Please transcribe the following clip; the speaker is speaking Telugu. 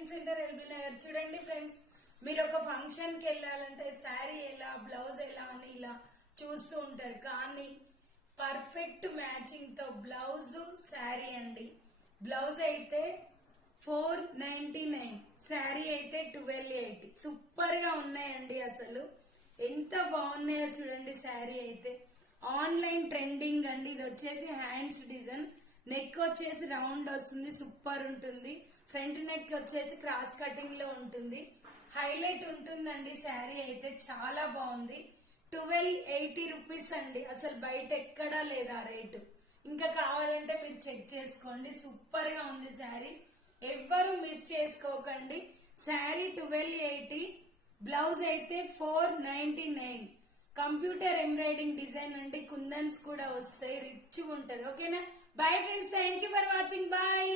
Fashion centre LB Nagar. చూడండి ఫ్రెండ్స్, మీరు ఒక ఫంక్షన్ కి వెళ్ళాలంటే శారీ ఎలా, బ్లౌజ్ ఎలా అని ఇలా చూస్తూ ఉంటారు. కానీ పర్ఫెక్ట్ మ్యాచింగ్ తో బ్లౌజ్ శారీ అండి. బ్లౌజ్ అయితే 499, శారీ అయితే 1280. సూపర్ గా ఉన్నాయండి. అసలు ఎంత బాగున్నాయో చూడండి. శారీ అయితే ఆన్లైన్ ట్రెండింగ్ అండి. ఇది వచ్చేసి హ్యాండ్స్ డిజైన్, నెక్ వచ్చేసి రౌండ్ వస్తుంది, సూపర్ ఉంటుంది. ఫ్రంట్ నెక్ వచ్చేసి క్రాస్ కటింగ్ లో ఉంటుంది, హైలైట్ ఉంటుందండి. శారీ అయితే చాలా బాగుంది. 1280 రూపీస్ అండి. అసలు బయట ఎక్కడా లేదు ఆ రేటు. ఇంకా కావాలంటే మీరు చెక్ చేసుకోండి. సూపర్ గా ఉంది శారీ, ఎవ్వరు మిస్ చేసుకోకండి. శారీ 1280, బ్లౌజ్ అయితే 499. కంప్యూటర్ ఎంబ్రాయిడింగ్ డిజైన్ నుండి కుందన్స్ కూడా వస్తాయి, రిచ్ గా ఉంటది. ఓకేనా? Bye friends, thank you for watching. Bye.